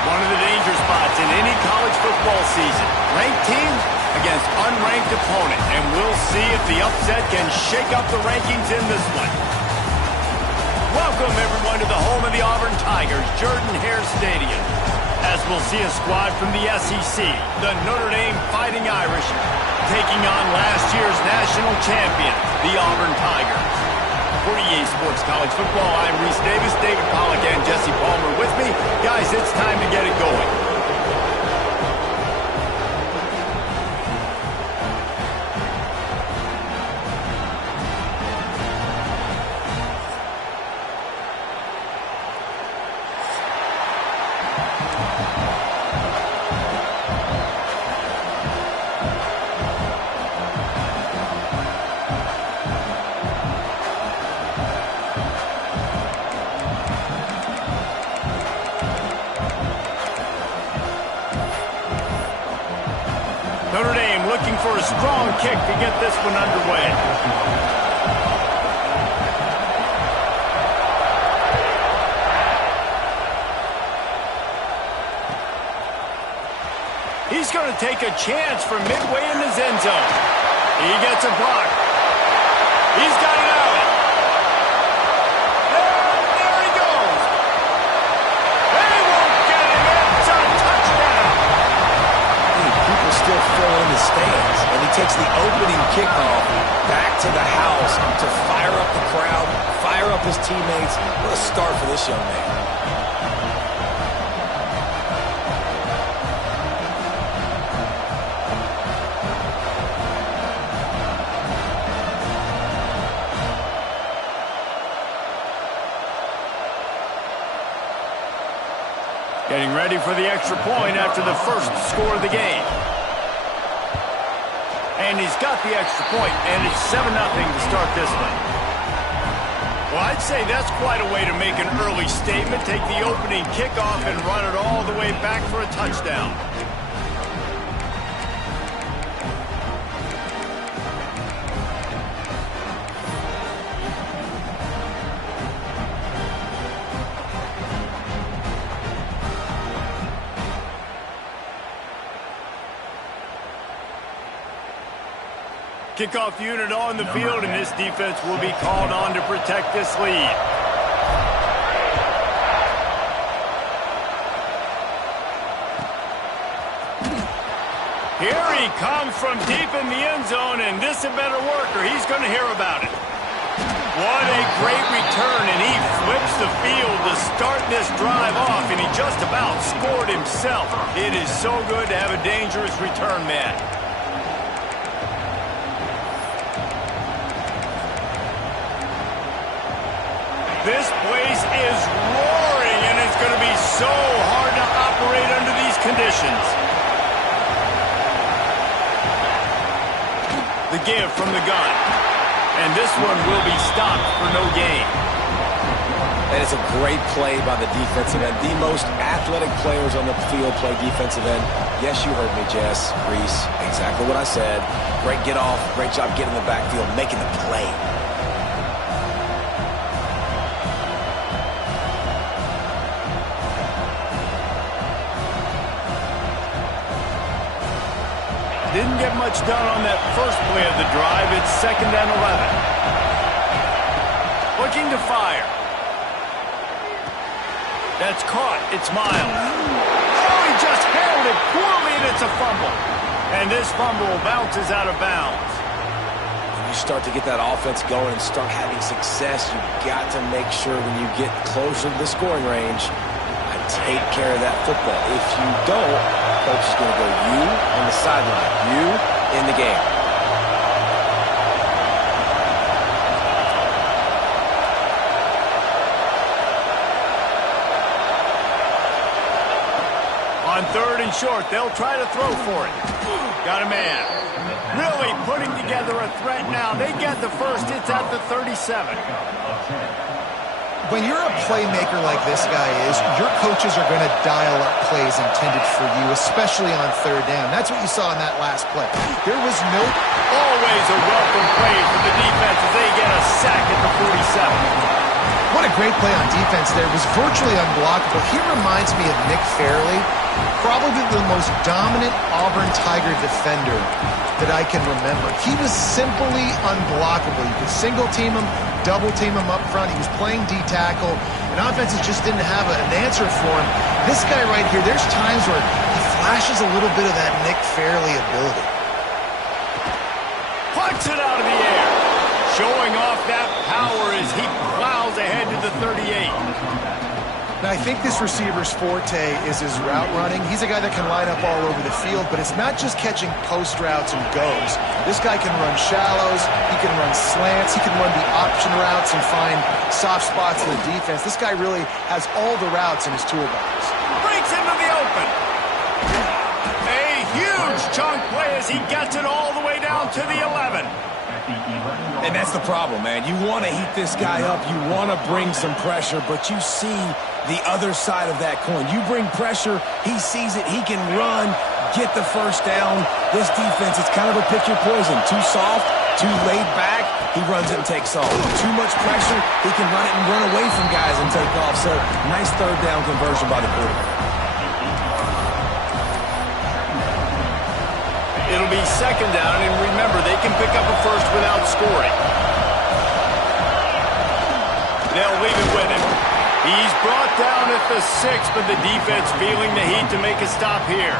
One of the danger spots in any college football season. Ranked team against unranked opponent. And we'll see if the upset can shake up the rankings in this one. Welcome, everyone, to the home of the Auburn Tigers, Jordan-Hare Stadium. As we'll see a squad from the SEC, the Notre Dame Fighting Irish, taking on last year's national champion, the Auburn Tigers. For EA Sports College Football, I'm Reese Davis, David Pollack, and Jesse Palmer with me. Guys, it's time to get it going. Notre Dame looking for a strong kick to get this one underway. He's going to take a chance from midway in his end zone. He gets a block. He's got it out. And there he goes. They won't get him. It's a touchdown. People still fill in the stands, and he takes the opening kickoff back to the house to fire up the crowd, fire up his teammates. What a start for this young man. Getting ready for the extra point after the first score of the game. And he's got the extra point, and it's 7-0 to start this one. Well, I'd say that's quite a way to make an early statement. Take the opening kickoff and run it all the way back for a touchdown. Kickoff unit on the field, and this defense will be called on to protect this lead. He comes from deep in the end zone, and this a better worker. He's going to hear about it. What a great return, and he flips the field to start this drive off, and he just about scored himself. It is so good to have a dangerous return man. This place is roaring, and it's going to be so hard to operate under these conditions. The give from the gun. And this one will be stopped for no gain. That is a great play by the defensive end. The most athletic players on the field play defensive end. Yes, you heard me, Jess, Reese. Exactly what I said. Great get off. Great job getting in the backfield, making the play. Didn't get much done on that first play of the drive. It's 2nd and 11. Looking to fire. That's caught. It's Miles. Oh, he just handled it poorly, and it's a fumble. And this fumble bounces out of bounds. When you start to get that offense going and start having success, you've got to make sure when you get closer to the scoring range, take care of that football. If you don't, coach is going to go you on the sideline, you in the game. On 3rd and short, they'll try to throw for it. Got a man. Really putting together a threat now. They get the first. It's at the 37. When you're a playmaker like this guy is, your coaches are going to dial up plays intended for you, especially on 3rd down. That's what you saw in that last play. There was no... Always a welcome play for the defense as they get a sack at the 47. What a great play on defense there. It was virtually unblockable. He reminds me of Nick Fairley, probably the most dominant Auburn Tiger defender that I can remember. He was simply unblockable. You could single team him, double team him up front. He was playing D-tackle, and offenses just didn't have an answer for him. This guy right here, there's times where he flashes a little bit of that Nick Fairley ability. Punts it out of the air. Showing off that power as he plows ahead to the 38. Now, I think this receiver's forte is his route running. He's a guy that can line up all over the field, but it's not just catching post routes and goes. This guy can run shallows, he can run slants, he can run the option routes and find soft spots in the defense. This guy really has all the routes in his toolbox. Breaks into the open. A huge chunk play as he gets it all the way down to the 11. And that's the problem, man. You want to heat this guy up. You want to bring some pressure, but you see the other side of that coin. You bring pressure, he sees it, he can run, get the first down. This defense, it's kind of a pick your poison. Too soft, too laid back, he runs it and takes off. Too much pressure, he can run it and run away from guys and take off. So, nice 3rd down conversion by the quarterback. It'll be 2nd down, and remember, they can pick up a first without scoring. They'll leave it with him. He's brought down at the 6, but the defense feeling the heat to make a stop here.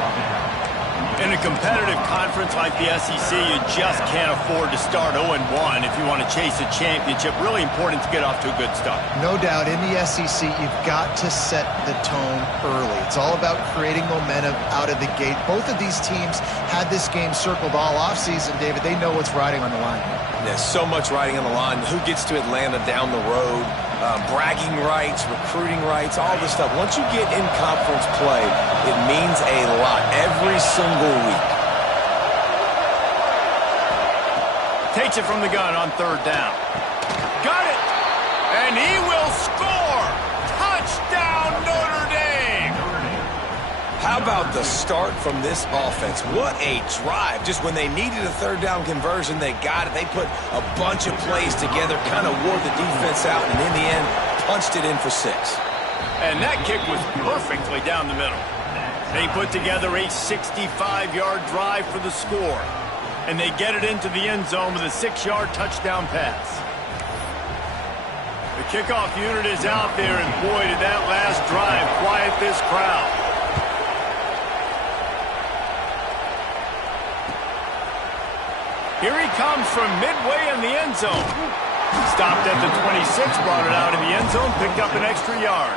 In a competitive conference like the SEC, you just can't afford to start 0-1 if you want to chase a championship. Really important to get off to a good start. No doubt, in the SEC, you've got to set the tone early. It's all about creating momentum out of the gate. Both of these teams had this game circled all offseason, David. They know what's riding on the line. There's so much riding on the line. Who gets to Atlanta down the road? Bragging rights, recruiting rights, all this stuff. Once you get in conference play, it means a lot every single week. Takes it from the gun on 3rd down. Got it! And he will score! Touchdown, Notre Dame! How about the start from this offense? What a drive. Just when they needed a 3rd down conversion, they got it. They put a bunch of plays together, kind of wore the defense out, and in the end, punched it in for 6. And that kick was perfectly down the middle. They put together a 65-yard drive for the score. And they get it into the end zone with a 6-yard touchdown pass. The kickoff unit is out there, and boy, did that last drive quiet this crowd. Here he comes from midway in the end zone. Stopped at the 26, brought it out in the end zone, picked up an extra yard.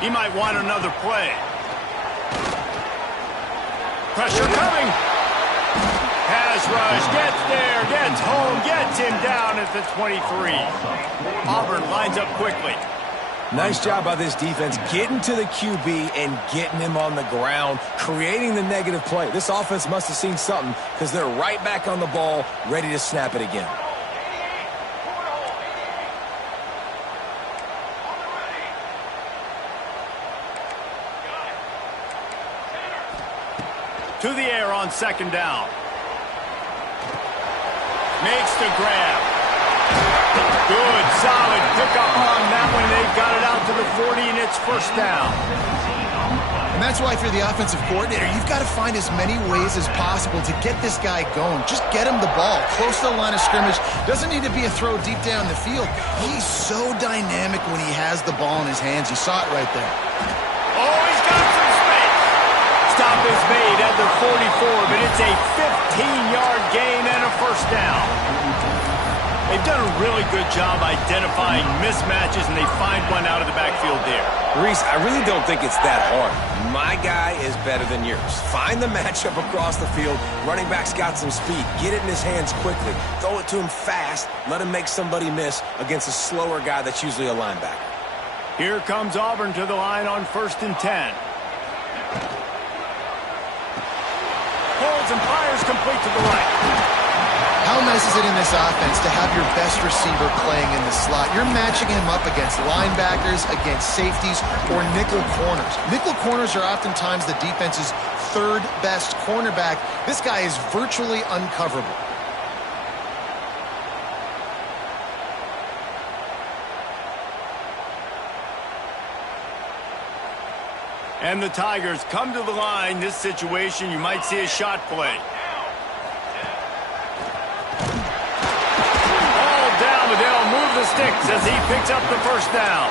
He might want another play. Pressure coming. Pass rush, gets there, gets home, gets him down at the 23. Auburn lines up quickly. Nice job by this defense getting to the QB and getting him on the ground, creating the negative play. This offense must have seen something because they're right back on the ball, ready to snap it again. To the air on second down. Makes the grab. Good, solid pickup on that one. They've got it out to the 40, and it's first down. And that's why, if you're the offensive coordinator, you've got to find as many ways as possible to get this guy going. Just get him the ball close to the line of scrimmage. Doesn't need to be a throw deep down the field. He's so dynamic when he has the ball in his hands. You saw it right there. Oh, he's got some space. Stop is made at the 44, but it's a 15-yard gain and a first down. They've done a really good job identifying mismatches, and they find one out of the backfield there. Reese, I really don't think it's that hard. My guy is better than yours. Find the matchup across the field. Running back's got some speed. Get it in his hands quickly. Throw it to him fast. Let him make somebody miss against a slower guy that's usually a linebacker. Here comes Auburn to the line on 1st and 10. Holds and fires complete to the right. How nice is it in this offense to have your best receiver playing in the slot? You're matching him up against linebackers, against safeties, or nickel corners. Nickel corners are oftentimes the defense's third best cornerback. This guy is virtually uncoverable. And the Tigers come to the line. This situation, you might see a shot play. All down, but they'll move the sticks as he picks up the first down.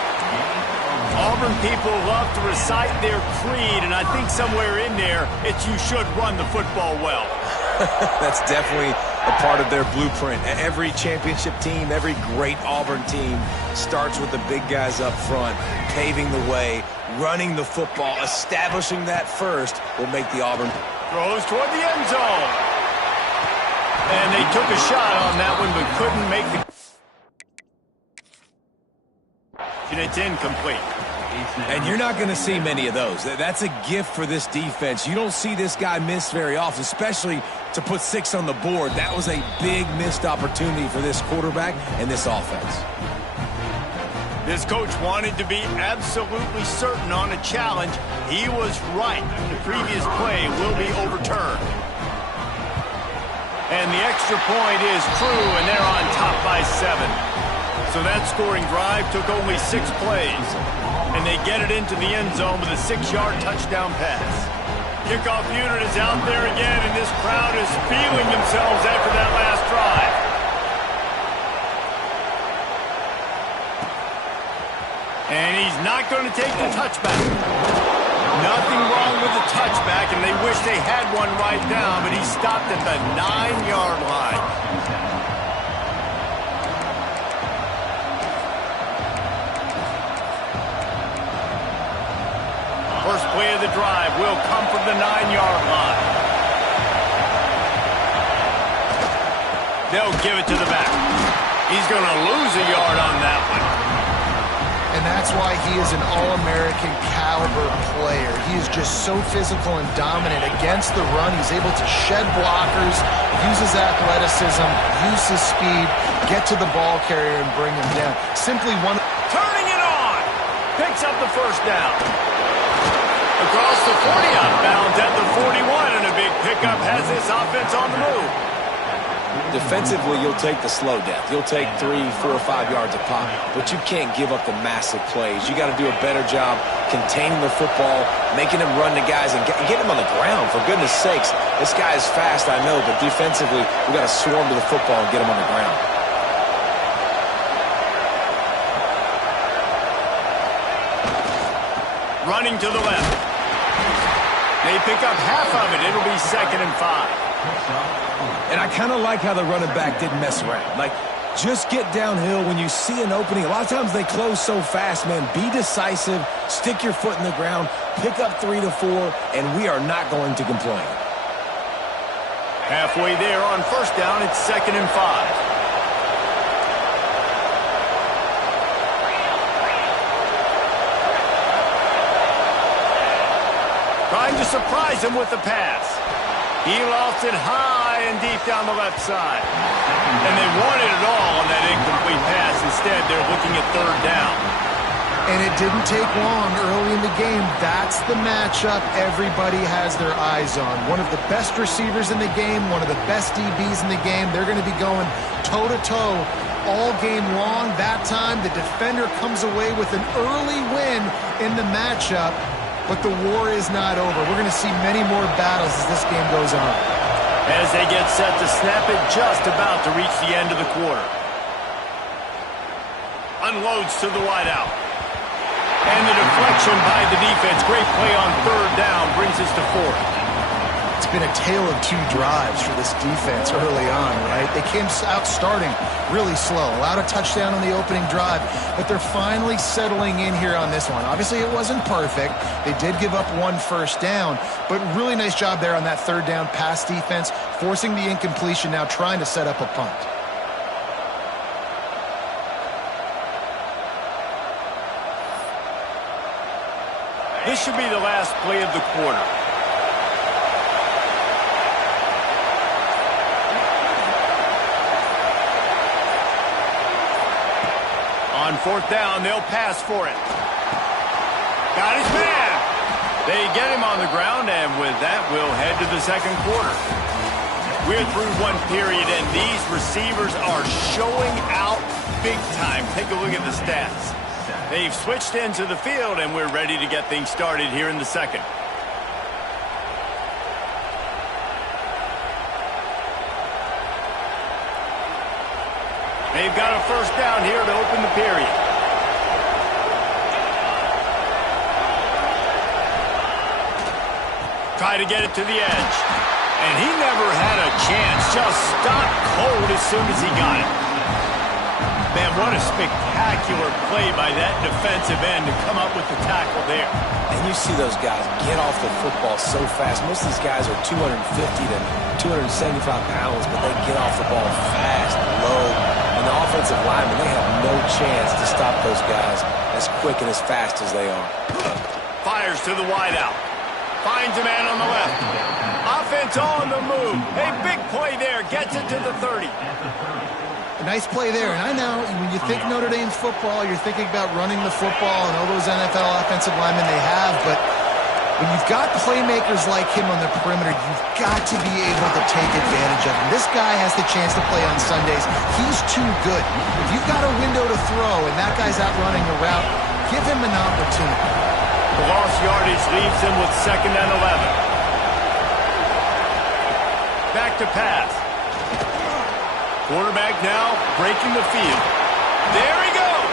Auburn people love to recite their creed, and I think somewhere in there, it's you should run the football well. That's definitely a part of their blueprint. Every championship team, every great Auburn team starts with the big guys up front, paving the way, running the football, establishing that first will make the Auburn. Throws toward the end zone. And they took a shot on that one, but couldn't make the... And it's incomplete. And you're not going to see many of those. That's a gift for this defense. You don't see this guy miss very often, especially to put 6 on the board. That was a big missed opportunity for this quarterback and this offense. This coach wanted to be absolutely certain on a challenge. He was right. The previous play will be overturned. And the extra point is true, and they're on top by 7. So that scoring drive took only 6 plays. And they get it into the end zone with a 6-yard touchdown pass. Kickoff unit is out there again, and this crowd is feeling themselves after that last drive. And he's not going to take the touchback. Nothing wrong with the touchback, and they wish they had one right now, but he stopped at the 9-yard line. First play of the drive will come from the 9-yard line. They'll give it to the back. He's going to lose a yard on that one. And that's why he is an All-American caliber player. He is just so physical and dominant against the run. He's able to shed blockers, use his athleticism, use his speed, get to the ball carrier and bring him down. Simply one. Turning it on. Picks up the first down. Across the 40, out of bounds at the 41, and a big pickup has this offense on the move. Defensively, you'll take the slow death. You'll take 3, 4, 5 yards a pop, but you can't give up the massive plays. You got to do a better job containing the football, making him run to guys, and get him on the ground. For goodness sakes, this guy is fast, I know, but defensively, we got to swarm to the football and get him on the ground. Running to the left. They pick up half of it. It'll be 2nd and 5. And I kind of like how the running back didn't mess around. Like, just get downhill when you see an opening. A lot of times they close so fast, man. Be decisive, stick your foot in the ground, pick up 3 to 4, and we are not going to complain. Halfway there on 1st down, it's 2nd and 5. Trying to surprise him with the pass. He lost it high and deep down the left side. And they wanted it all on that incomplete pass. Instead, they're looking at 3rd down. And it didn't take long early in the game. That's the matchup everybody has their eyes on. One of the best receivers in the game, one of the best DBs in the game. They're going to be going toe-to-toe all game long. That time, the defender comes away with an early win in the matchup. But the war is not over. We're going to see many more battles as this game goes on. As they get set to snap it, just about to reach the end of the quarter. Unloads to the wideout. And the deflection by the defense. Great play on 3rd down brings us to 4th. It's been a tale of 2 drives for this defense early on, right? They came out starting really slow, allowed a touchdown on the opening drive, but they're finally settling in here on this one. Obviously, it wasn't perfect. They did give up 1 first down, but really nice job there on that 3rd down pass defense, forcing the incompletion, now trying to set up a punt. This should be the last play of the quarter. On 4th down, they'll pass for it. Got his man. They get him on the ground, and with that, we'll head to the 2nd quarter. We're through 1 period, and these receivers are showing out big time. Take a look at the stats. They've switched into the field, and we're ready to get things started here in the 2nd. They've got a 1st down here to open the period. Try to get it to the edge. And he never had a chance. Just stopped cold as soon as he got it. Man, what a spectacular play by that defensive end to come up with the tackle there. And you see those guys get off the football so fast. Most of these guys are 250 to 275 pounds, but they get off the ball fast, low. And the offensive linemen, they have no chance to stop those guys as quick and as fast as they are. Fires to the wideout. Finds a man on the left. Offense on the move. A big play there. Gets it to the 30. A nice play there. And I know when you think Notre Dame football, you're thinking about running the football and all those NFL offensive linemen they have. But when you've got playmakers like him on the perimeter, you've got to be able to take advantage of him. This guy has the chance to play on Sundays. He's too good. If you've got a window to throw and that guy's out running a route, give him an opportunity. The lost yardage leaves him with 2nd and 11. Back to pass. Quarterback now breaking the field. There he goes.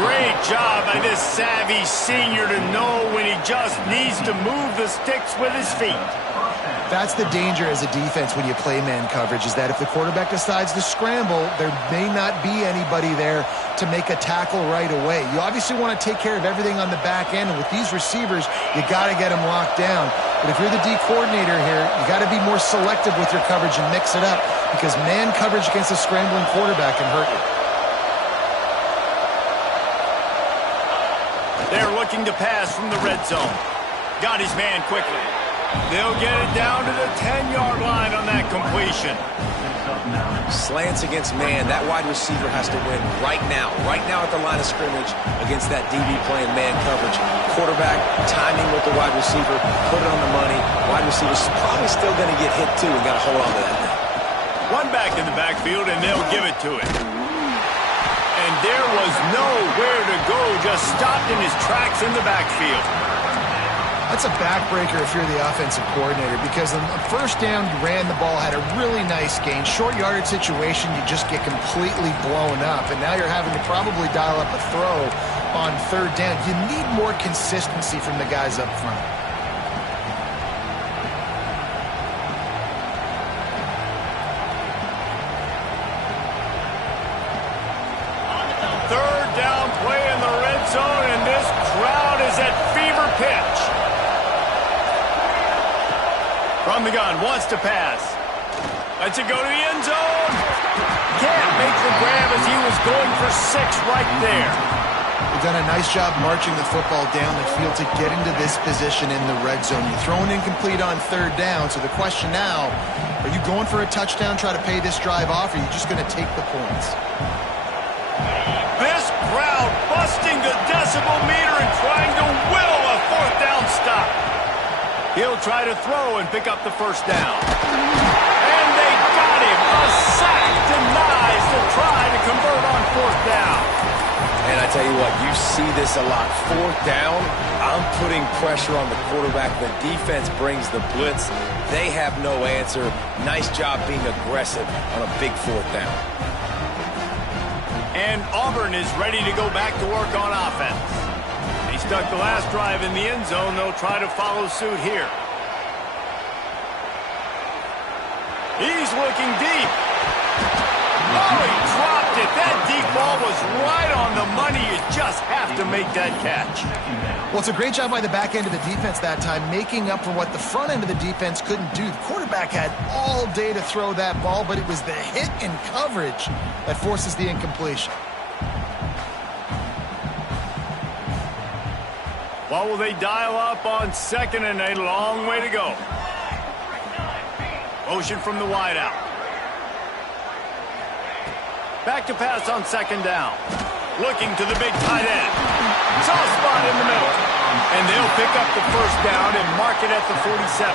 Great job by this savvy senior to know when he just needs to move the sticks with his feet. That's the danger as a defense when you play man coverage, is that if the quarterback decides to scramble, there may not be anybody there to make a tackle right away. You obviously want to take care of everything on the back end, and with these receivers, you got to get them locked down. But if you're the D coordinator here, you got to be more selective with your coverage and mix it up, because man coverage against a scrambling quarterback can hurt you. They're looking to pass from the red zone. Got his man quickly. They'll get it down to the 10-yard line on that completion. Slants against man. That wide receiver has to win right now at the line of scrimmage against that DB playing man coverage. Quarterback, timing with the wide receiver, put it on the money. Wide receiver's probably still going to get hit too and got to hold on to that now. One back in the backfield, and they'll give it to him. And there was nowhere to go, just stopped in his tracks in the backfield. That's a backbreaker if you're the offensive coordinator, because on the first down, you ran the ball, had a really nice gain. Short yardage situation, you just get completely blown up, and now you're having to probably dial up a throw on third down. You need more consistency from the guys up front. Third down play in the red zone, and this crowd is at fever pitch. From the gun, wants to pass. Lets it go to the end zone. Can't make the grab as he was going for 6 right there. They've done a nice job marching the football down the field to get into this position in the red zone. You're throwing incomplete on third down, so the question now, are you going for a touchdown, try to pay this drive off, or are you just going to take the points? This crowd busting the decibel meter and trying to will a 4th down stop. He'll try to throw and pick up the first down. And they got him. A sack denies to try to convert on 4th down. And I tell you what, you see this a lot. 4th down, I'm putting pressure on the quarterback. The defense brings the blitz. They have no answer. Nice job being aggressive on a big 4th down. And Auburn is ready to go back to work on offense. He stuck the last drive in the end zone. They'll try to follow suit here. He's looking deep. Oh, he dropped it. That deep ball was right on the money. You just have to make that catch. Well, it's a great job by the back end of the defense that time, making up for what the front end of the defense couldn't do. The quarterback had all day to throw that ball, but it was the hit and coverage that forces the incompletion. What will they dial up on 2nd and a long way to go? Motion from the wideout. Back to pass on 2nd down. Looking to the big tight end. Soft spot in the middle. And they'll pick up the first down and mark it at the 47.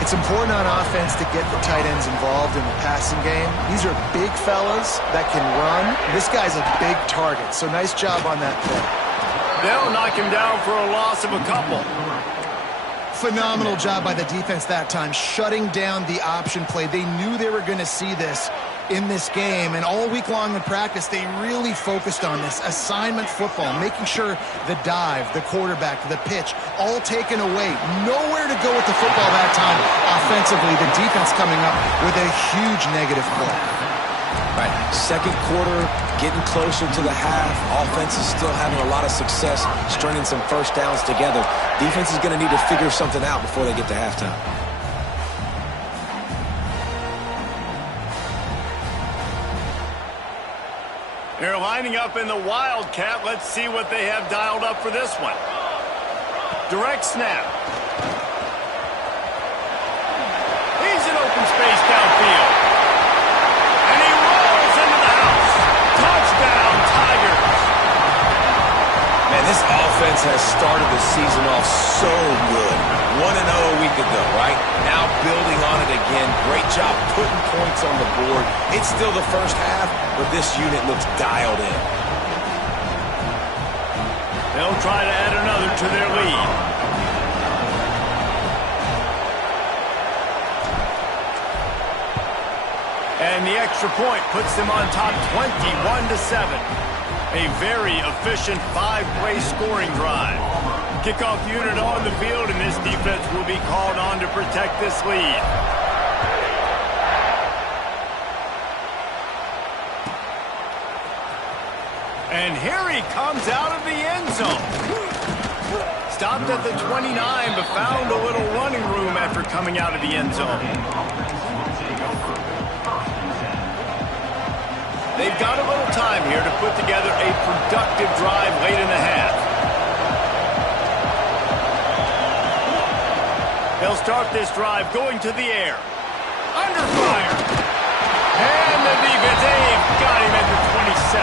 It's important on offense to get the tight ends involved in the passing game. These are big fellas that can run. This guy's a big target, so nice job on that play. They'll knock him down for a loss of a couple. Phenomenal job by the defense that time, shutting down the option play. They knew they were going to see this in this game, and all week long in practice, they really focused on this assignment football, making sure the dive, the quarterback, the pitch, all taken away. Nowhere to go with the football that time offensively. The defense coming up with a huge negative play. Right, 2nd quarter, getting closer to the half. Offense is still having a lot of success stringing some first downs together. Defense is going to need to figure something out before they get to halftime. They're lining up in the Wildcat. Let's see what they have dialed up for this one. Direct snap. He's in open space downfield. And he rolls into the house. Touchdown, Tigers. Man, this offense has started the season off so good. 1-0 a week ago, right? Now building on it again. Great job putting points on the board. It's still the first half, but this unit looks dialed in. They'll try to add another to their lead. And the extra point puts them on top 21-7. A very efficient 5-play scoring drive. Kickoff unit on the field, and this defense will be called on to protect this lead. And here he comes out of the end zone. Stopped at the 29, but found a little running room after coming out of the end zone. They've got a little time here to put together a productive drive late in the half. They'll start this drive going to the air. Under fire. And the defense, they've got him at the 27.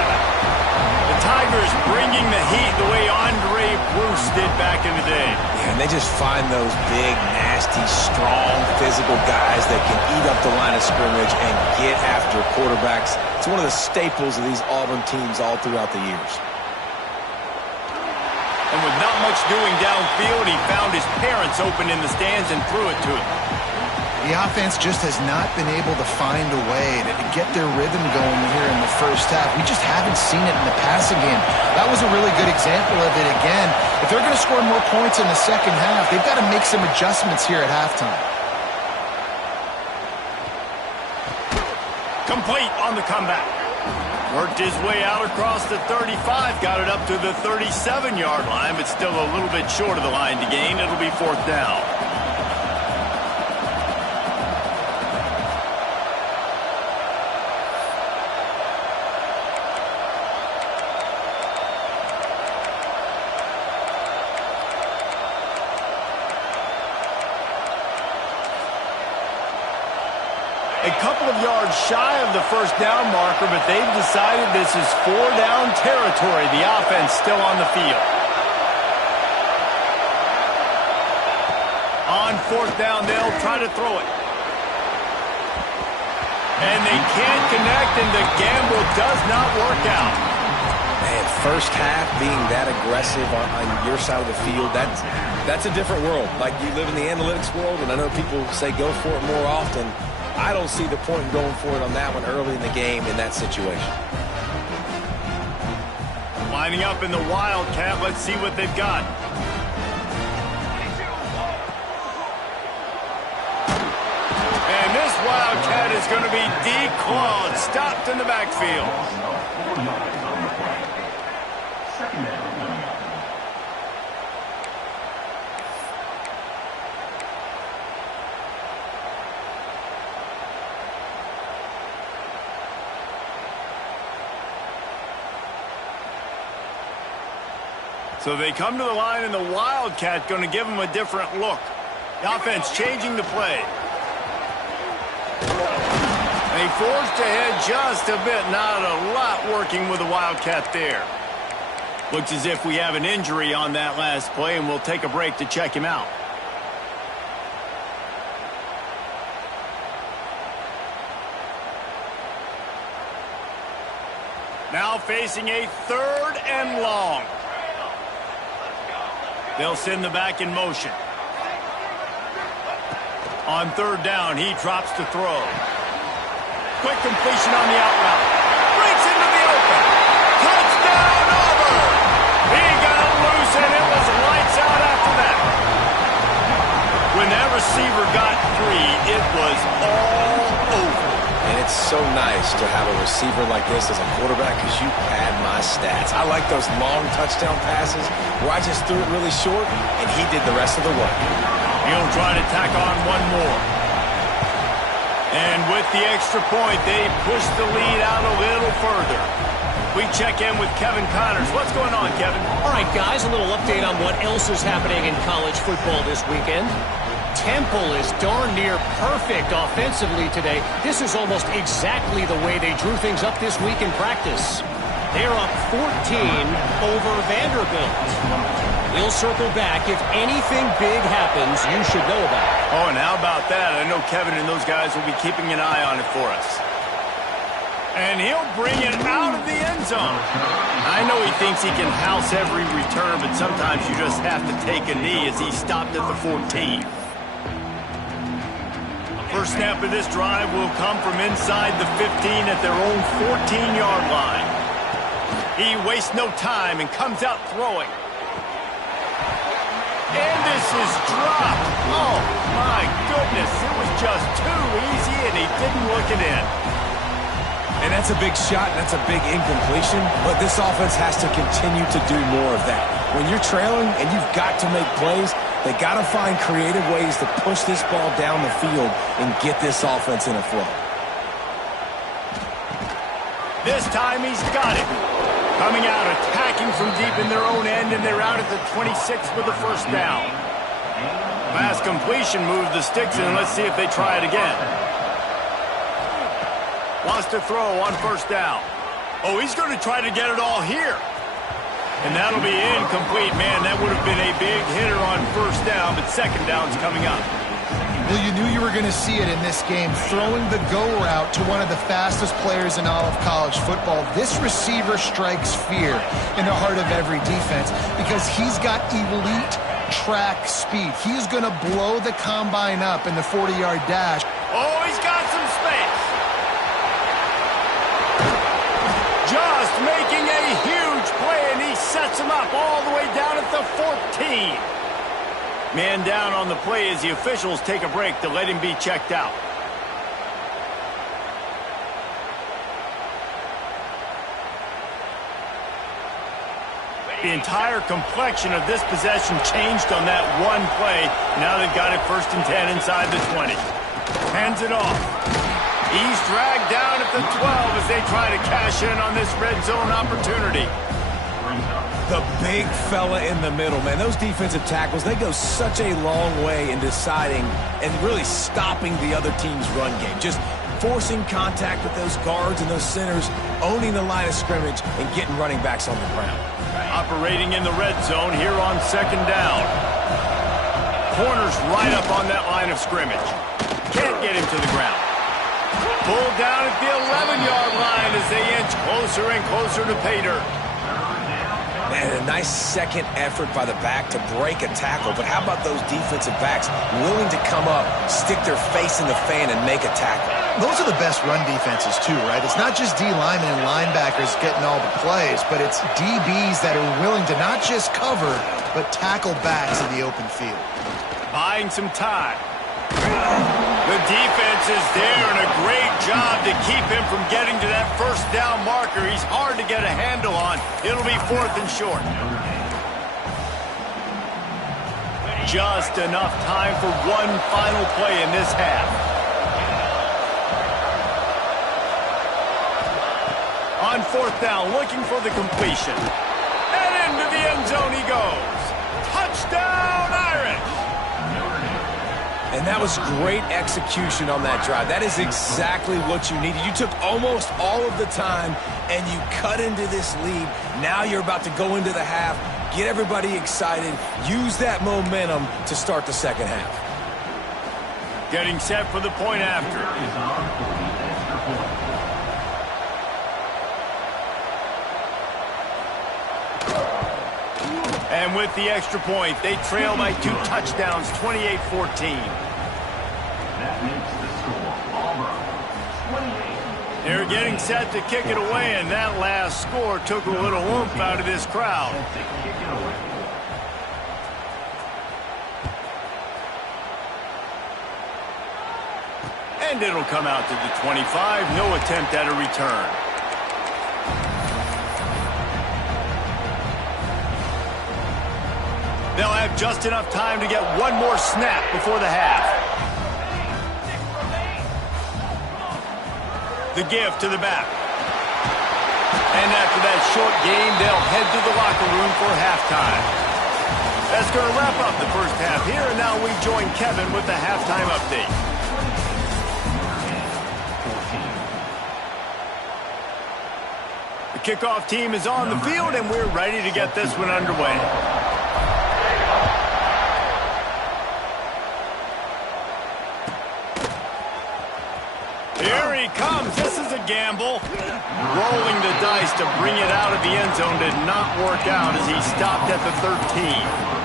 The Tigers bringing the heat the way Andre Bruce did back in the day. Yeah, And they just find those big, nasty, strong, physical guys that can eat up the line of scrimmage and get after quarterbacks. It's one of the staples of these Auburn teams all throughout the years. And with not much doing downfield, he found his parents open in the stands and threw it to him. The offense just has not been able to find a way to get their rhythm going here in the first half. We just haven't seen it in the passing game. That was a really good example of it again. If they're going to score more points in the second half, they've got to make some adjustments here at halftime. Complete on the comeback. Worked his way out across the 35, got it up to the 37-yard line, but still a little bit short of the line to gain. It'll be 4th down. A couple of yards shy of the first down marker, but they've decided this is 4-down territory. The offense still on the field. On 4th down, they'll try to throw it. And they can't connect, and the gamble does not work out. Man, first half being that aggressive on your side of the field, that's a different world. Like, you live in the analytics world, and I know people say go for it more often. I don't see the point in going for it on that one early in the game in that situation. Lining up in the Wildcat. Let's see what they've got. And this Wildcat is going to be declawed, stopped in the backfield. So they come to the line, and the Wildcat going to give them a different look. The offense changing the play. They forced ahead just a bit. Not a lot working with the Wildcat there. Looks as if we have an injury on that last play, and we'll take a break to check him out. Now facing a 3rd and long. They'll send the back in motion. On 3rd down, he drops to throw. Quick completion on the out route. Breaks into the open. Touchdown, Auburn! He got loose, and it was lights out after that. When that receiver got free, it was all over. And it's so nice to have a receiver like this as a quarterback because you pad my stats. I like those long touchdown passes where I just threw it really short and he did the rest of the work. He'll try to tack on one more. And with the extra point, they push the lead out a little further. We check in with Kevin Connors. What's going on, Kevin? All right, guys, a little update on what else is happening in college football this weekend. Temple is darn near perfect offensively today. This is almost exactly the way they drew things up this week in practice. They're up 14 over Vanderbilt. We'll circle back. If anything big happens, you should know about it. Oh, and how about that? I know Kevin and those guys will be keeping an eye on it for us. And he'll bring it out of the end zone. I know he thinks he can house every return, but sometimes you just have to take a knee as he stopped at the 14. First snap of this drive will come from inside the 15 at their own 14-yard line. He wastes no time and comes out throwing. And this is dropped. Oh, my goodness. It was just too easy, and he didn't look it in. And that's a big shot, and that's a big incompletion, but this offense has to continue to do more of that. When you're trailing and you've got to make plays, they got to find creative ways to push this ball down the field and get this offense in a flow. This time he's got it. Coming out, attacking from deep in their own end, and they're out at the 26 with the first down. Pass completion moved the sticks in. Let's see if they try it again. Wants to throw on first down. Oh, he's going to try to get it all here. And that'll be incomplete, man. That would have been a big hitter on first down, but second down's coming up. Well, you knew you were going to see it in this game, throwing the go route to one of the fastest players in all of college football. This receiver strikes fear in the heart of every defense because he's got elite track speed. He's going to blow the combine up in the 40-yard dash. Oh, he's got some space. Just making a huge play, and he sets him up all the way down at the 14. Man down on the play as the officials take a break to let him be checked out. The entire complexion of this possession changed on that one play. Now they've got it 1st and 10 inside the 20. Hands it off. He's dragged down at the 12 as they try to cash in on this red zone opportunity. The big fella in the middle, man. Those defensive tackles, they go such a long way in deciding and really stopping the other team's run game. Just forcing contact with those guards and those centers, owning the line of scrimmage, and getting running backs on the ground. Operating in the red zone here on 2nd down. Corners right up on that line of scrimmage. Can't get him to the ground. Pulled down at the 11-yard line as they inch closer and closer to pay dirt. And a nice second effort by the back to break a tackle. But how about those defensive backs willing to come up, stick their face in the fan, and make a tackle? Those are the best run defenses, too, right? It's not just D linemen and linebackers getting all the plays, but it's DBs that are willing to not just cover, but tackle backs in the open field. Buying some time. The defense is there, and a great job to keep him from getting to that 1st down marker. He's hard to get a handle on. It'll be 4th and short. Just enough time for one final play in this half. On 4th down, looking for the completion. And into the end zone he goes. Touchdown, Irish! And that was great execution on that drive. That is exactly what you needed. You took almost all of the time, and you cut into this lead. Now you're about to go into the half, get everybody excited, use that momentum to start the second half. Getting set for the point after. And with the extra point, they trail by 2 touchdowns, 28-14. That makes the score Auburn 28. They're getting set to kick it away, and that last score took a little oomph out of this crowd. And it'll come out to the 25. No attempt at a return. They'll have just enough time to get one more snap before the half. The give to the back. And after that short game, they'll head to the locker room for halftime. That's going to wrap up the first half here, and now we join Kevin with the halftime update. The kickoff team is on the field, and we're ready to get this one underway. Here he comes. This is a gamble. Rolling the dice to bring it out of the end zone did not work out as he stopped at the 13.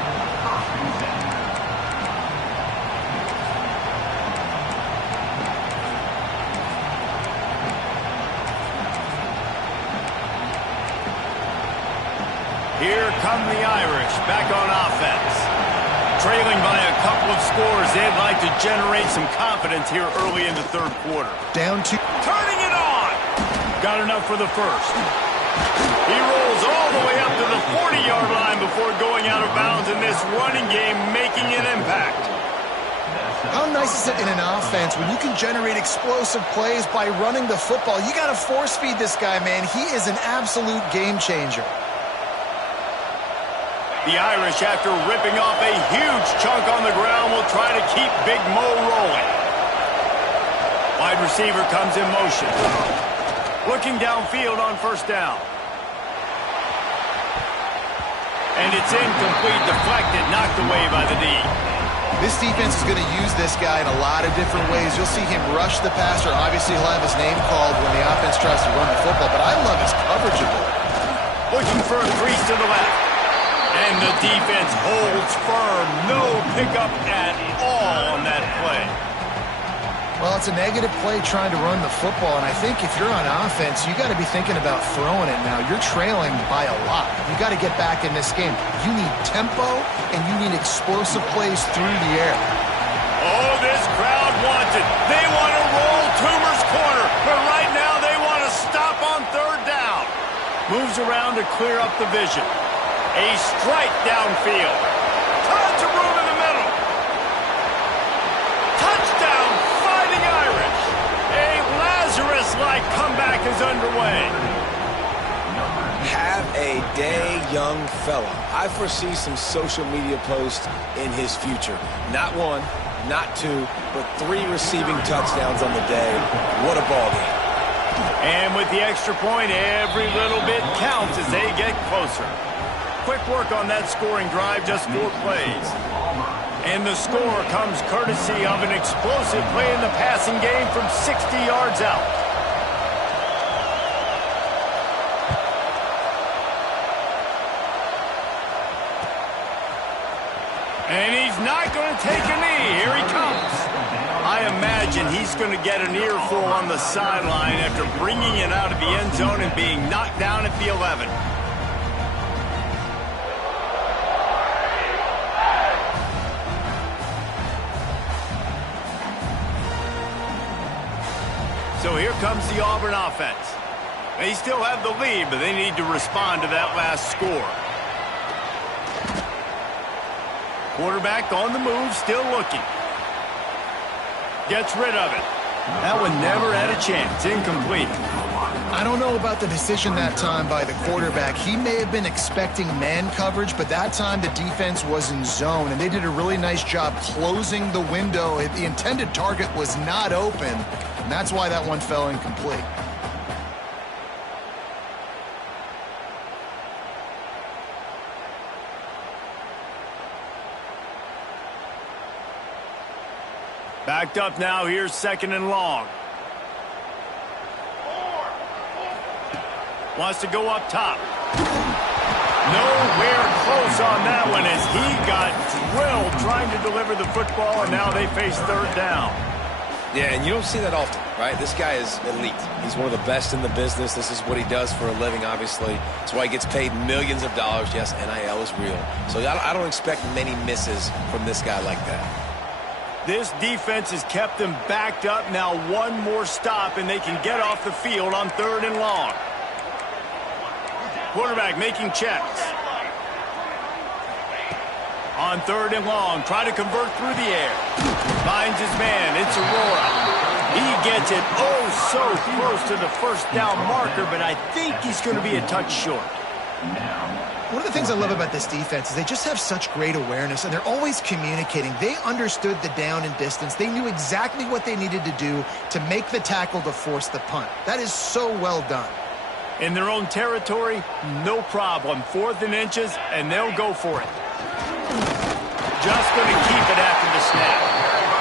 Here come the Irish back on offense. Trailing by a couple of scores, they'd like to generate some confidence here early in the 3rd quarter. Down to... Turning it on! Got enough for the first. He rolls all the way up to the 40-yard line before going out of bounds in this running game, making an impact. How nice is it in an offense when you can generate explosive plays by running the football? You got to force feed this guy, man. He is an absolute game changer. The Irish, after ripping off a huge chunk on the ground, will try to keep Big Mo rolling. Wide receiver comes in motion. Looking downfield on 1st down. And it's incomplete, deflected, knocked away by the D. This defense is going to use this guy in a lot of different ways. You'll see him rush the passer. Obviously, he'll have his name called when the offense tries to run the football, but I love his coverage ability. Looking for a crease to the left. And the defense holds firm. No pickup at all on that play. Well, it's a negative play trying to run the football, and I think if you're on offense, you got to be thinking about throwing it now. You're trailing by a lot. You got to get back in this game. You need tempo, and you need explosive plays through the air. Oh, this crowd wants it. They want to roll Toomer's corner, but right now they want to stop on third down. Moves around to clear up the vision. A strike downfield. Tons of room in the middle. Touchdown. Irish. A Lazarus-like comeback is underway. Have a day, young fella. I foresee some social media posts in his future. Not one, not two, but 3 receiving touchdowns on the day. What a ball game. And with the extra point, every little bit counts as they get closer. Quick work on that scoring drive, just 4 plays. And the score comes courtesy of an explosive play in the passing game from 60 yards out. And he's not going to take a knee. Here he comes. I imagine he's going to get an earful on the sideline after bringing it out of the end zone and being knocked down at the 11. So here comes the Auburn offense. They still have the lead, but they need to respond to that last score. Quarterback on the move, still looking. Gets rid of it. That one never had a chance. Incomplete. I don't know about the decision that time by the quarterback. He may have been expecting man coverage, but that time the defense was in zone, and they did a really nice job closing the window. The intended target was not open, and that's why that one fell incomplete. Backed up now, here's 2nd and long. Wants to go up top. Nowhere close on that one as he got drilled trying to deliver the football, and now they face 3rd down. Yeah, and you don't see that often, right? This guy is elite. He's one of the best in the business. This is what he does for a living, obviously. That's why he gets paid millions of dollars. Yes, NIL is real. So I don't expect many misses from this guy like that. This defense has kept them backed up. Now one more stop, and they can get off the field on 3rd and long. Quarterback making checks. On 3rd and long, try to convert through the air. Finds his man, it's Aurora. He gets it oh so close to the 1st down marker, but I think he's going to be a touch short. One of the things I love about this defense is they just have such great awareness, and they're always communicating. They understood the down and distance. They knew exactly what they needed to do to make the tackle to force the punt. That is so well done. In their own territory, no problem. 4th and inches, and they'll go for it. Just going to keep it after the snap.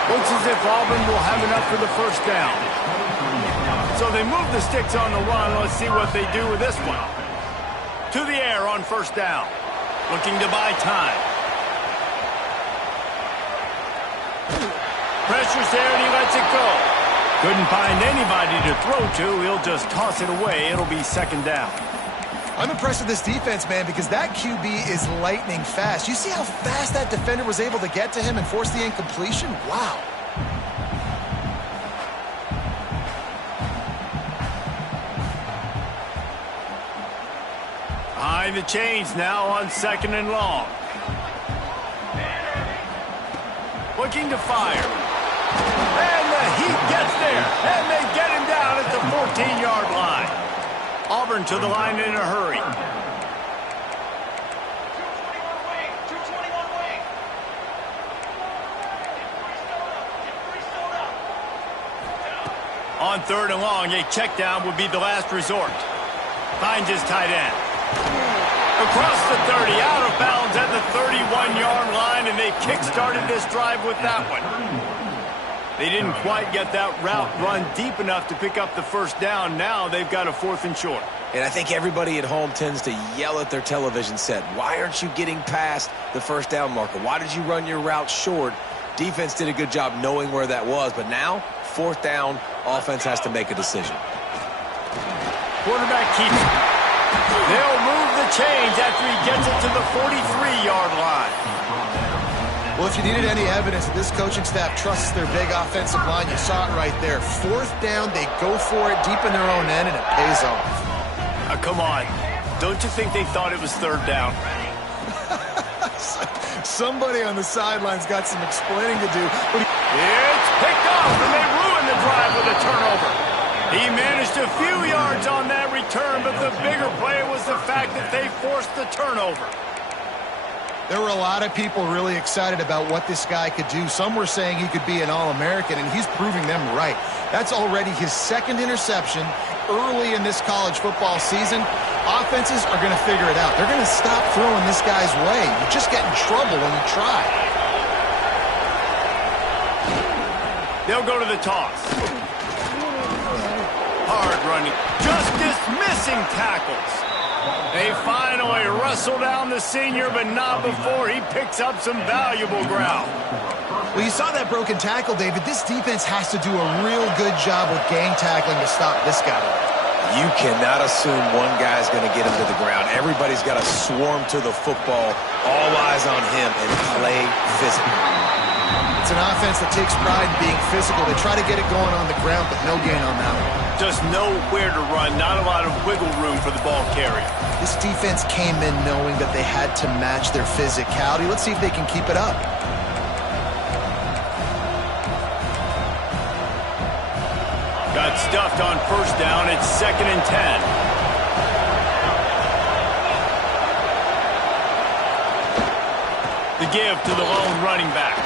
Looks as if Auburn will have enough for the 1st down. So they move the sticks on the run. Let's see what they do with this one. To the air on 1st down. Looking to buy time. Pressure's there and he lets it go. Couldn't find anybody to throw to. He'll just toss it away. It'll be 2nd down. I'm impressed with this defense, man, because that QB is lightning fast. You see how fast that defender was able to get to him and force the incompletion? Wow. Behind the chains now on 2nd and long. Looking to fire. And the Heat gets there. And they get him down at the 14-yard line. Auburn to the line in a hurry. On 3rd and long, a check down would be the last resort. Finds his tight end. Across the 30, out of bounds at the 31-yard line, and they kick-started this drive with that one. They didn't quite get that route run deep enough to pick up the first down. Now they've got a 4th and short. And I think everybody at home tends to yell at their television set. Why aren't you getting past the first down marker? Why did you run your route short? Defense did a good job knowing where that was, but now, 4th down, offense has to make a decision. Quarterback keeps it. They'll move the chains after he gets it to the 43-yard line. Well, if you needed any evidence that this coaching staff trusts their big offensive line, you saw it right there. 4th down, they go for it deep in their own end, and it pays off. Come on. Don't you think they thought it was 3rd down? Somebody on the sidelines got some explaining to do. It's picked off, and they ruined the drive with a turnover. He managed a few yards on that return, but the bigger play was the fact that they forced the turnover. There were a lot of people really excited about what this guy could do. Some were saying he could be an All-American, and he's proving them right. That's already his 2nd interception early in this college football season. Offenses are going to figure it out. They're going to stop throwing this guy's way. You just get in trouble when you try. They'll go to the toss. Hard running. Just dismissing tackles. They finally wrestle down the senior, but not before he picks up some valuable ground. Well, you saw that broken tackle, David. This defense has to do a real good job with gang tackling to stop this guy. You cannot assume one guy's going to get him to the ground. Everybody's got to swarm to the football, all eyes on him, and play physical. It's an offense that takes pride in being physical. They try to get it going on the ground, but no gain on that one. Just nowhere to run, not a lot of wiggle room for the ball carrier. This defense came in knowing that they had to match their physicality. Let's see if they can keep it up. Got stuffed on 1st down. It's 2nd and 10. The give to the lone running back.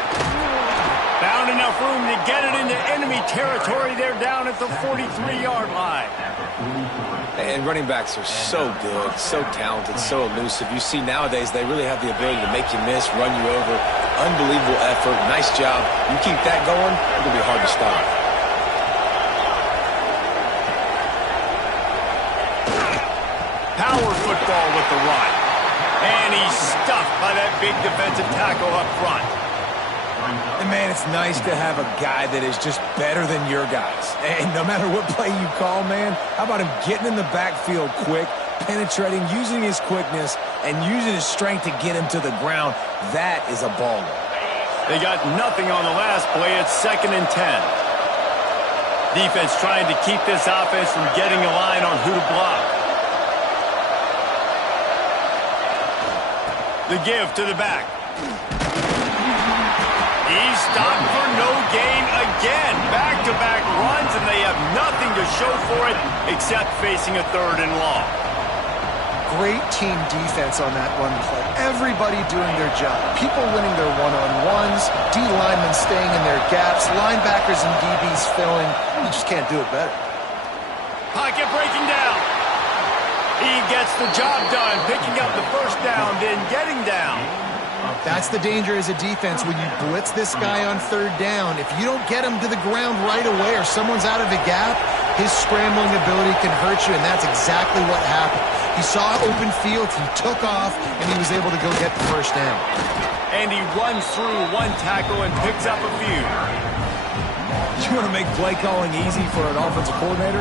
Found enough room to get it into enemy territory. They're down at the 43-yard line. And running backs are so good, so talented, so elusive. You see nowadays they really have the ability to make you miss, run you over. Unbelievable effort. Nice job. You keep that going, it's going to be hard to stop. Power football with the run. And he's stuffed by that big defensive tackle up front. And, man, it's nice to have a guy that is just better than your guys. And no matter what play you call, man, how about him getting in the backfield quick, penetrating, using his quickness, and using his strength to get him to the ground? That is a baller. They got nothing on the last play. It's 2nd and 10. Defense trying to keep this offense from getting a line on who to block. The give to the back. He's stopped for no gain again. Back-to-back runs, and they have nothing to show for it except facing a 3rd and long. Great team defense on that run play. Everybody doing their job. People winning their one-on-ones, D linemen staying in their gaps, linebackers and DBs filling. You just can't do it better. Pocket breaking down. He gets the job done, picking up the 1st down, then getting down. That's the danger as a defense when you blitz this guy on 3rd down. If you don't get him to the ground right away or someone's out of a gap, his scrambling ability can hurt you, and that's exactly what happened. He saw open field, he took off, and he was able to go get the 1st down. And he runs through one tackle and picks up a few. You want to make play calling easy for an offensive coordinator?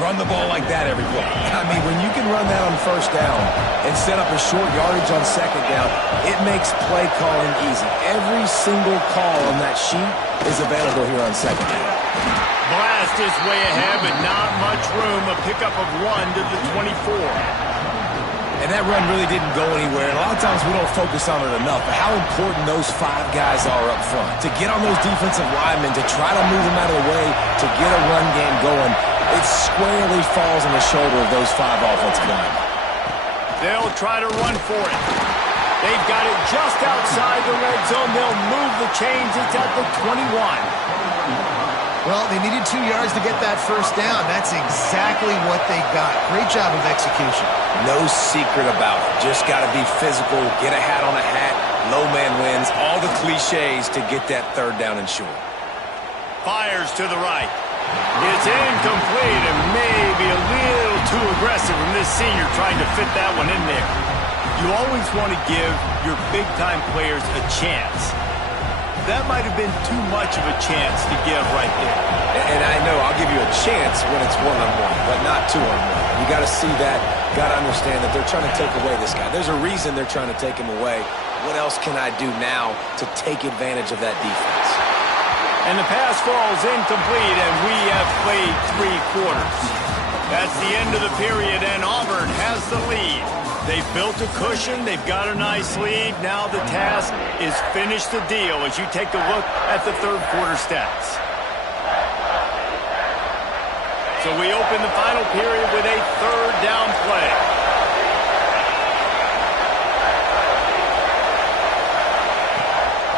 Run the ball like that every play. I mean, when you can run that on 1st down and set up a short yardage on 2nd down, it makes play calling easy. Every single call on that sheet is available here on 2nd down. Blast is way ahead, but not much room. A pickup of 1 to the 24. And that run really didn't go anywhere. And a lot of times we don't focus on it enough, but how important those 5 guys are up front. To get on those defensive linemen, to try to move them out of the way, to get a run game going, it squarely falls on the shoulder of those 5 offensive linemen. They'll try to run for it. They've got it just outside the red zone. They'll move the chains. It's at the 21. Well, they needed 2 yards to get that first down. That's exactly what they got. Great job of execution. No secret about it. Just got to be physical, get a hat on a hat, low man wins, all the cliches to get that third down and short. Fires to the right. It's incomplete and maybe a little too aggressive from this senior trying to fit that one in there. You always want to give your big-time players a chance. That might have been too much of a chance to give right there. And I know I'll give you a chance when it's one-on-one, but not two-on-one. You got to see that, got to understand that they're trying to take away this guy. There's a reason they're trying to take him away. What else can I do now to take advantage of that defense? And the pass falls incomplete, and we have played 3 quarters. That's the end of the period, and Auburn has the lead. They've built a cushion. They've got a nice lead. Now the task is finish the deal as you take a look at the third quarter stats. So we open the final period with a third down play.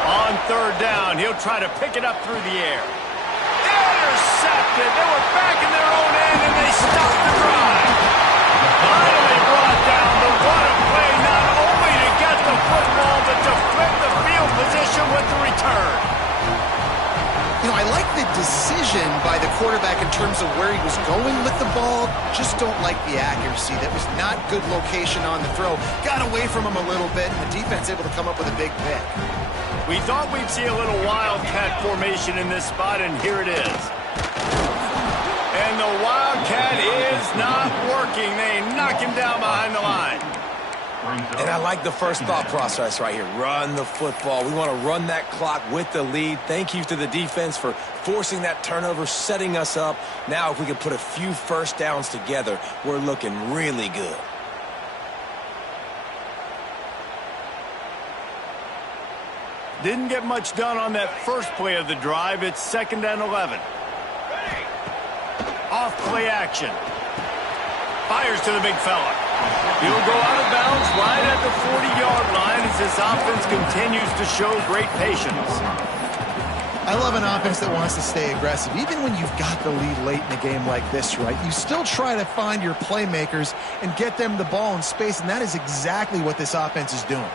On third down, he'll try to pick it up through the air. Intercepted. They were back in their own end, and they stopped the drive. Finally brought down, but what a play, not only to get the football, but to flip the field position with the return. You know, I like the decision by the quarterback in terms of where he was going with the ball. Just don't like the accuracy. That was not good location on the throw. Got away from him a little bit, and the defense able to come up with a big pick. We thought we'd see a little wildcat formation in this spot, and here it is. And the wildcat is not working. They knock him down behind the line. And I like the first thought process right here. Run the football. We want to run that clock with the lead. Thank you to the defense for forcing that turnover, setting us up. Now if we can put a few first downs together, we're looking really good. Didn't get much done on that first play of the drive. It's 2nd and 11. Off play action. Fires to the big fella. He'll go out of bounds right at the 40-yard line as this offense continues to show great patience. I love an offense that wants to stay aggressive. Even when you've got the lead late in a game like this, right, you still try to find your playmakers and get them the ball in space, and that is exactly what this offense is doing.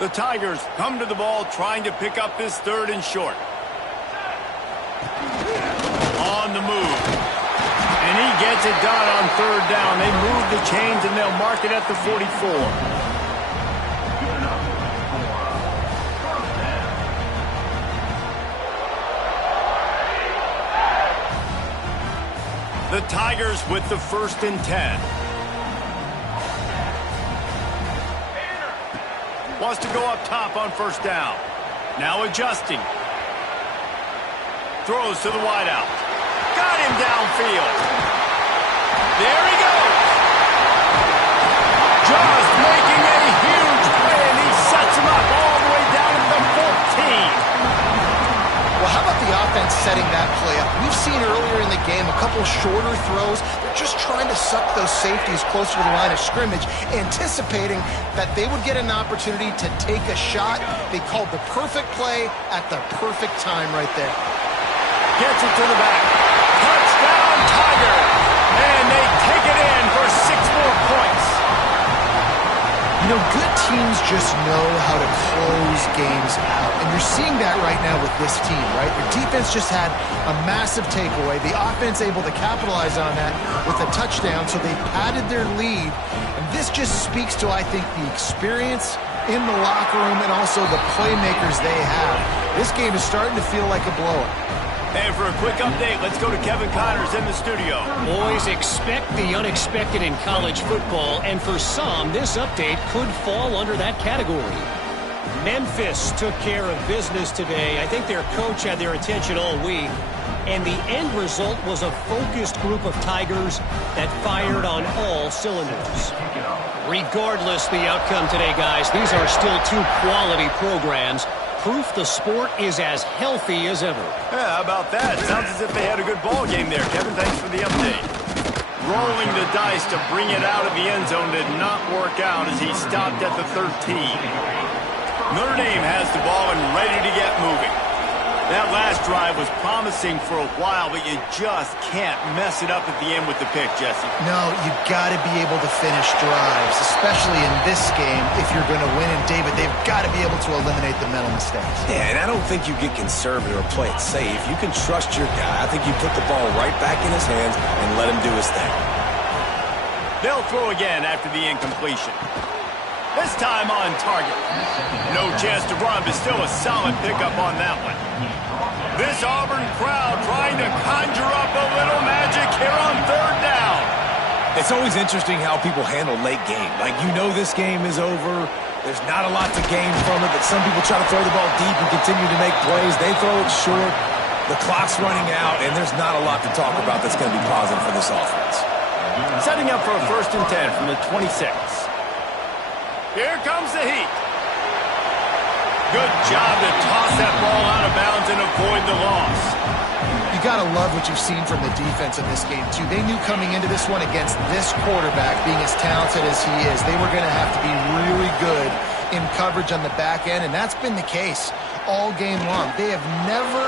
The Tigers come to the ball trying to pick up this 3rd and short. On the move. And he gets it done on 3rd down. They move the chains and they'll mark it at the 44. The Tigers with the 1st and 10. Wants to go up top on 1st down. Now adjusting. Throws to the wideout. Got him downfield. There he goes. Just making a huge play, and he sets him up all the way down to the 14. Well, how about the offense setting that play up? We've seen earlier in the game a couple shorter throws. They're just trying to suck those safeties closer to the line of scrimmage, anticipating that they would get an opportunity to take a shot. They called the perfect play at the perfect time right there. Gets it to the back. Touchdown, Tiger. And they take it in for 6 more points. You know, good teams just know how to close games out. And you're seeing that right now with this team, right? Their defense just had a massive takeaway. The offense able to capitalize on that with a touchdown, so they padded their lead. And this just speaks to, I think, the experience in the locker room and also the playmakers they have. This game is starting to feel like a blowout. And for a quick update, let's go to Kevin Connors in the studio. Boys, expect the unexpected in college football, and for some, this update could fall under that category. Memphis took care of business today. I think their coach had their attention all week, and the end result was a focused group of Tigers that fired on all cylinders. Regardless the outcome today, guys, these are still 2 quality programs. Proof the sport is as healthy as ever. Yeah, how about that? Sounds as if they had a good ball game there. Kevin, thanks for the update. Rolling the dice to bring it out of the end zone did not work out as he stopped at the 13. Notre Dame has the ball and ready to get moving. That last drive was promising for a while, but you just can't mess it up at the end with the pick, Jesse. No, you got to be able to finish drives, especially in this game if you're going to win. And, David, they've got to be able to eliminate the mental mistakes. Yeah, and I don't think you get conservative or play it safe. You can trust your guy. I think you put the ball right back in his hands and let him do his thing. They'll throw again after the incompletion. This time on target. No chance to run, but still a solid pickup on that one. This Auburn crowd trying to conjure up a little magic here on third down. It's always interesting how people handle late game. Like, you know this game is over. There's not a lot to gain from it, but some people try to throw the ball deep and continue to make plays. They throw it short. The clock's running out, and there's not a lot to talk about that's going to be positive for this offense. Setting up for a 1st and 10 from the 26. Here comes the heat. Good job to toss that ball out of bounds and avoid the loss. You got to love what you've seen from the defense in this game, too. They knew coming into this one against this quarterback, being as talented as he is, they were going to have to be really good in coverage on the back end, and that's been the case all game long. They have never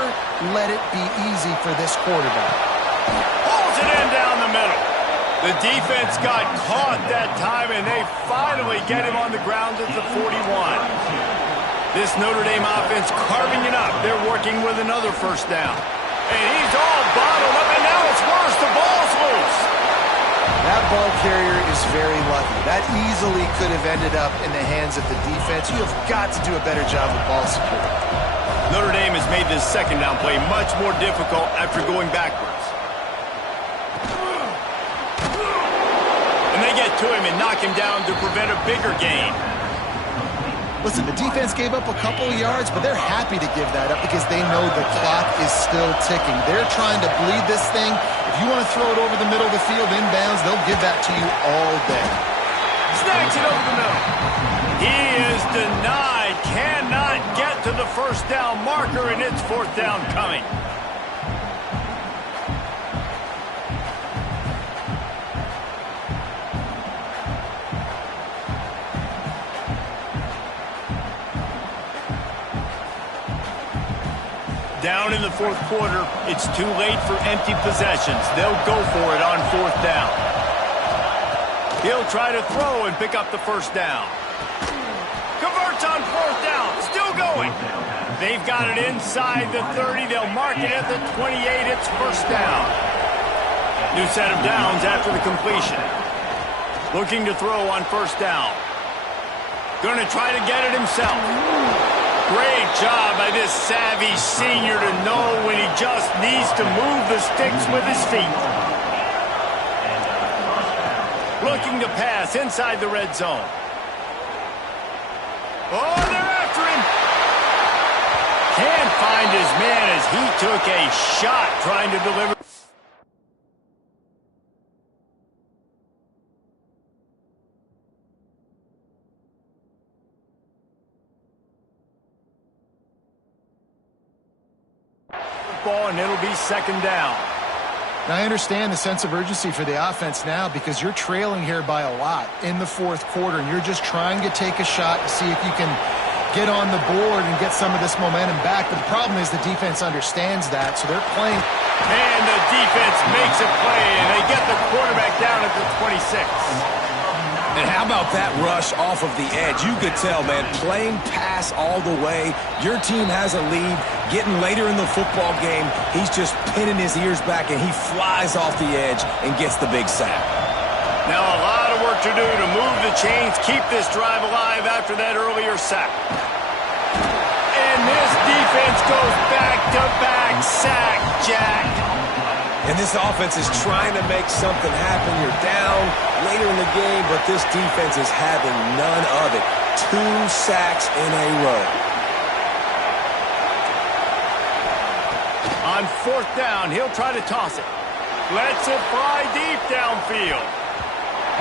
let it be easy for this quarterback. Pulls it in down the middle. The defense got caught that time, and they finally get him on the ground at the 41. This Notre Dame offense carving it up. They're working with another 1st down. And he's all bottled up, and now it's worse. The ball's loose. That ball carrier is very lucky. That easily could have ended up in the hands of the defense. You have got to do a better job with ball security. Notre Dame has made this 2nd down play much more difficult after going backwards. And they get to him and knock him down to prevent a bigger gain. Listen, the defense gave up a couple of yards, but they're happy to give that up because they know the clock is still ticking. They're trying to bleed this thing. If you want to throw it over the middle of the field inbounds, they'll give that to you all day. Snacks it over the middle. He is denied. Cannot get to the 1st down marker, and it's 4th down coming. Down in the 4th quarter, it's too late for empty possessions. They'll go for it on 4th down. He'll try to throw and pick up the 1st down. Converts on 4th down. Still going. They've got it inside the 30. They'll mark it at the 28. It's 1st down. New set of downs after the completion. Looking to throw on 1st down. Going to try to get it himself. Great job by this savvy senior to know when he just needs to move the sticks with his feet. Looking to pass inside the red zone. Oh, they're after him. Can't find his man as he took a shot trying to deliver. And it'll be 2nd down. Now, I understand the sense of urgency for the offense now because you're trailing here by a lot in the 4th quarter, and you're just trying to take a shot to see if you can get on the board and get some of this momentum back. But the problem is the defense understands that, so they're playing. And the defense makes a play, and they get the quarterback down at the 26. And how about that rush off of the edge? You could tell, man, playing pass all the way. Your team has a lead. Getting later in the football game, he's just pinning his ears back, and he flies off the edge and gets the big sack. Now a lot of work to do to move the chains, keep this drive alive after that earlier sack. And this defense goes back-to-back sack, Jack. And this offense is trying to make something happen. You're down later in the game, but this defense is having none of it. 2 sacks in a row. On 4th down, he'll try to toss it. Lets it fly deep downfield.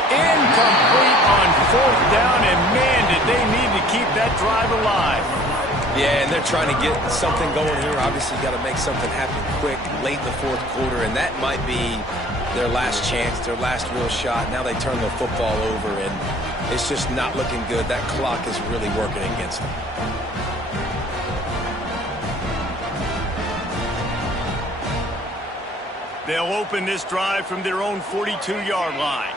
Incomplete on 4th down, and man, did they need to keep that drive alive. Yeah, and they're trying to get something going here. Obviously, got to make something happen quick late in the 4th quarter, and that might be their last chance, their last real shot. Now they turn the football over, and it's just not looking good. That clock is really working against them. They'll open this drive from their own 42-yard line.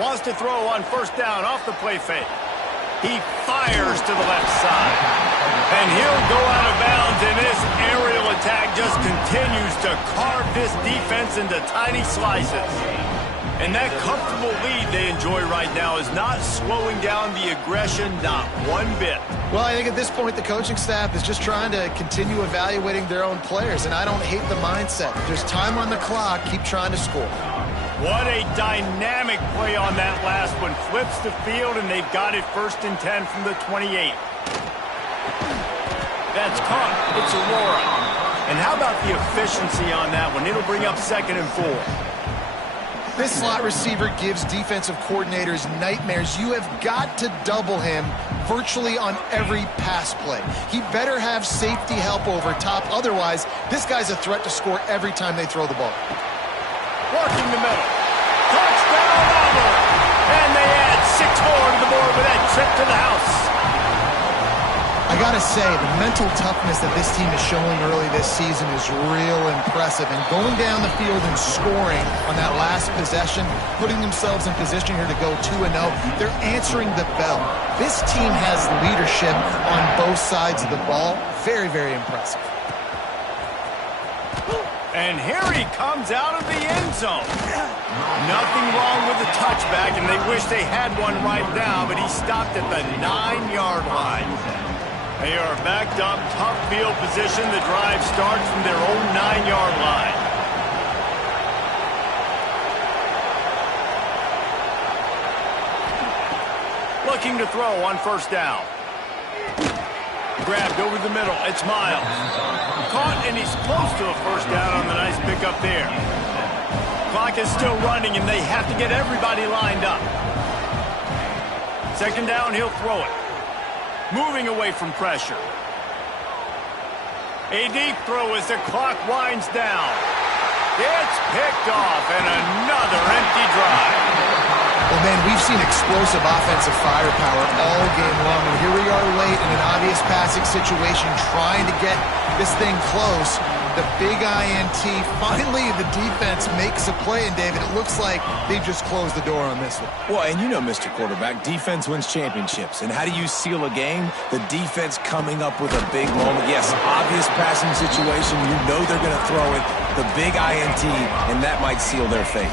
Wants to throw on first down off the play fake. He fires to the left side. And he'll go out of bounds, and this aerial attack just continues to carve this defense into tiny slices. And that comfortable lead they enjoy right now is not slowing down the aggression, not one bit. Well, I think at this point the coaching staff is just trying to continue evaluating their own players, and I don't hate the mindset. If there's time on the clock, keep trying to score. What a dynamic play on that last one. Flips the field, and they've got it 1st and 10 from the 28. That's caught. It's Aurora. And how about the efficiency on that one? It'll bring up 2nd and 4. This slot receiver gives defensive coordinators nightmares. You have got to double him virtually on every pass play. He better have safety help over top. Otherwise, this guy's a threat to score every time they throw the ball. Working the middle. Touchdown, Auburn! And they add 6 more to the board with that trip to the house. I gotta say, the mental toughness that this team is showing early this season is real impressive. And going down the field and scoring on that last possession, putting themselves in position here to go 2-0, they're answering the bell. This team has leadership on both sides of the ball. Very, very impressive. And here he comes out of the end zone. Nothing wrong with the touchback, and they wish they had one right now, but he stopped at the 9-yard line. They are backed up, tough field position. The drive starts from their own 9-yard line. Looking to throw on first down. Grabbed over the middle. It's Miles. Caught, and he's close to a first down on the nice pickup there. Clock is still running, and they have to get everybody lined up. 2nd down, he'll throw it. Moving away from pressure. A deep throw as the clock winds down. It's picked off, and another empty drive. Well, man, we've seen explosive offensive firepower all game long, and here we are late in an obvious passing situation trying to get this thing close. The big INT, finally the defense makes a play, and David, it looks like they've just closed the door on this one. Well, and you know, Mr. Quarterback, defense wins championships. And how do you seal a game? The defense coming up with a big moment. Yes, obvious passing situation. You know they're going to throw it. The big INT, and that might seal their fate.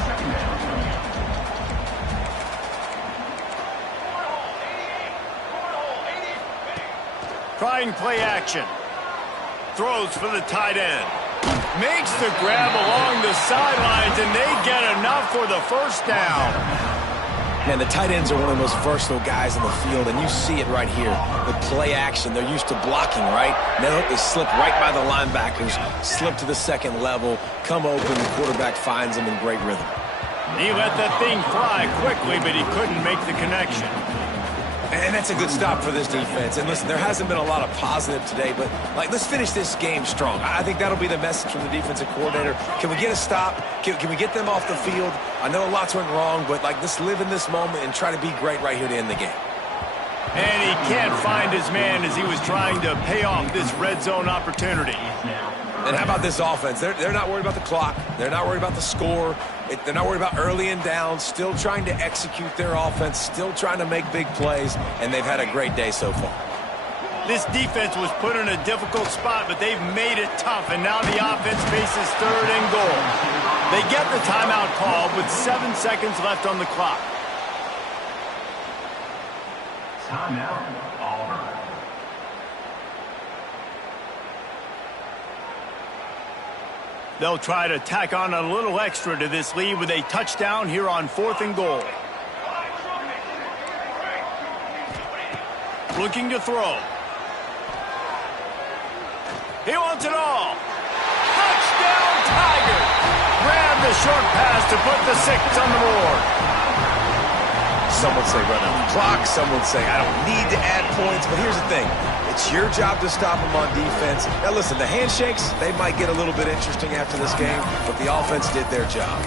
Trying play action. Throws for the tight end. Makes the grab along the sidelines, and they get enough for the first down. Man, the tight ends are one of the most versatile guys in the field, and you see it right here. The play action, they're used to blocking, right? Now they slip right by the linebackers, slip to the 2nd level, come open, the quarterback finds them in great rhythm. He let that thing fly quickly, but he couldn't make the connection. And that's a good stop for this defense. And listen, there hasn't been a lot of positive today, but let's finish this game strong. I think that'll be the message from the defensive coordinator. Can we get a stop? Can we get them off the field? I know lots went wrong, but let's live in this moment and try to be great right here to end the game. And he can't find his man as he was trying to pay off this red zone opportunity. And how about this offense? They're not worried about the clock. They're not worried about the score. They're not worried about early and down. Still trying to execute their offense. Still trying to make big plays. And they've had a great day so far. This defense was put in a difficult spot, but they've made it tough. And now the offense faces 3rd and goal. They get the timeout called with 7 seconds left on the clock. Timeout, Auburn. They'll try to tack on a little extra to this lead with a touchdown here on 4th and goal. Looking to throw. He wants it all. Touchdown, Tiger. Grab the short pass to put the 6 on the board. Some would say run out the clock. Some would say I don't need to add points. But here's the thing. It's your job to stop them on defense. Now, listen, the handshakes, they might get a little bit interesting after this game, but the offense did their job.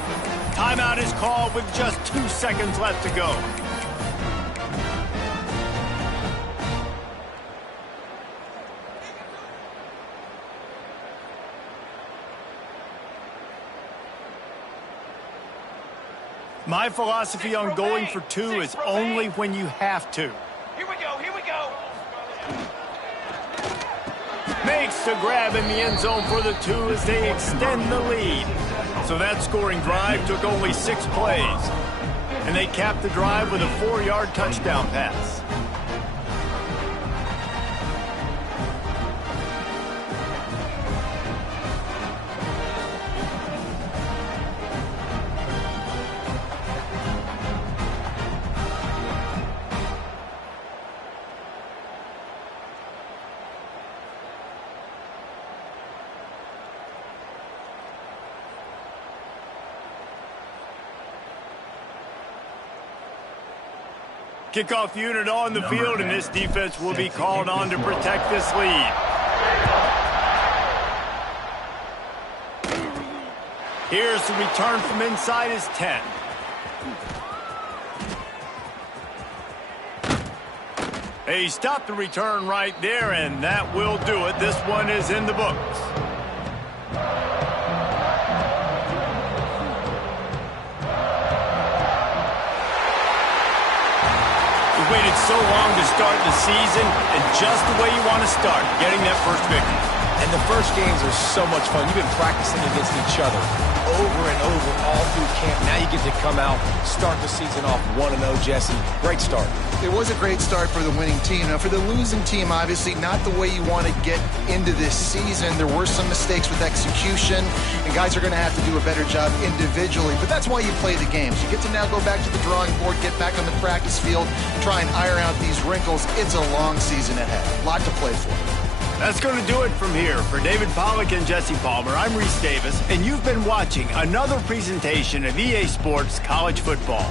Timeout is called with just 2 seconds left to go. My philosophy on going for two is only when you have to. Here we go, here we go. Makes the grab in the end zone for the two as they extend the lead. So that scoring drive took only 6 plays. And they capped the drive with a 4-yard touchdown pass. Kickoff unit on the field, and this defense will be called on to protect this lead. Here's the return from inside his 10. He stopped the return right there, and that will do it. This one is in the books. Waited so long to start the season, and just the way you want to start, getting that first victory. And the first games are so much fun. You've been practicing against each other over and over all through camp. Now you get to come out, start the season off 1-0, Jesse. Great start. It was a great start for the winning team. Now, for the losing team, obviously not the way you want to get into this season. There were some mistakes with execution, and guys are going to have to do a better job individually. But that's why you play the games. You get to now go back to the drawing board, get back on the practice field, try and iron out these wrinkles. It's a long season ahead. A lot to play for. That's going to do it from here. For David Pollack and Jesse Palmer, I'm Reese Davis, and you've been watching another presentation of EA Sports College Football.